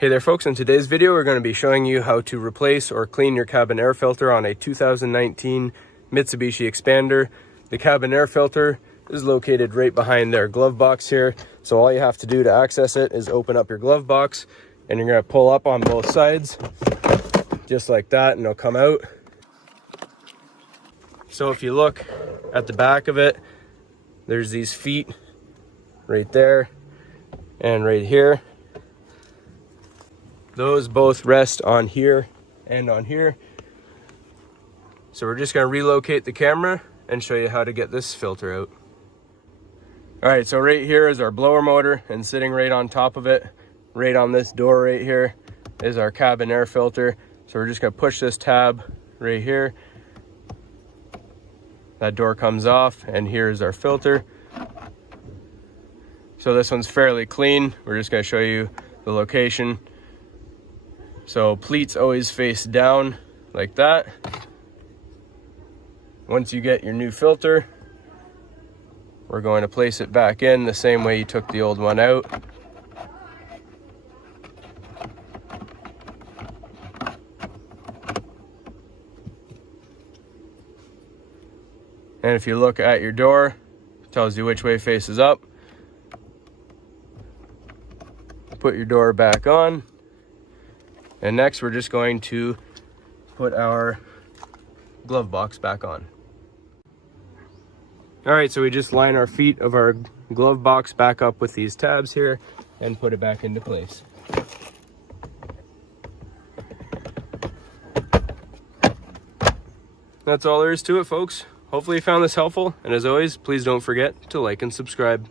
Hey there folks, in today's video we're going to be showing you how to replace or clean your cabin air filter on a 2019 Mitsubishi XPander. The cabin air filter is located right behind their glove box here, so all you have to do to access it is open up your glove box and you're going to pull up on both sides just like that and it'll come out. So if you look at the back of it, there's these feet right there and right here. Those both rest on here and on here. So we're just going to relocate the camera and show you how to get this filter out. Alright, so right here is our blower motor, and sitting right on top of it, right on this door right here, is our cabin air filter. So we're just going to push this tab right here. That door comes off, and here's our filter. So this one's fairly clean. We're just going to show you the location. So pleats always face down like that. Once you get your new filter, we're going to place it back in the same way you took the old one out. And if you look at your door, it tells you which way faces up. Put your door back on. And next we're just going to put our glove box back on. Alright, so we just line our feet of our glove box back up with these tabs here and put it back into place. That's all there is to it, folks. Hopefully you found this helpful, and as always, please don't forget to like and subscribe.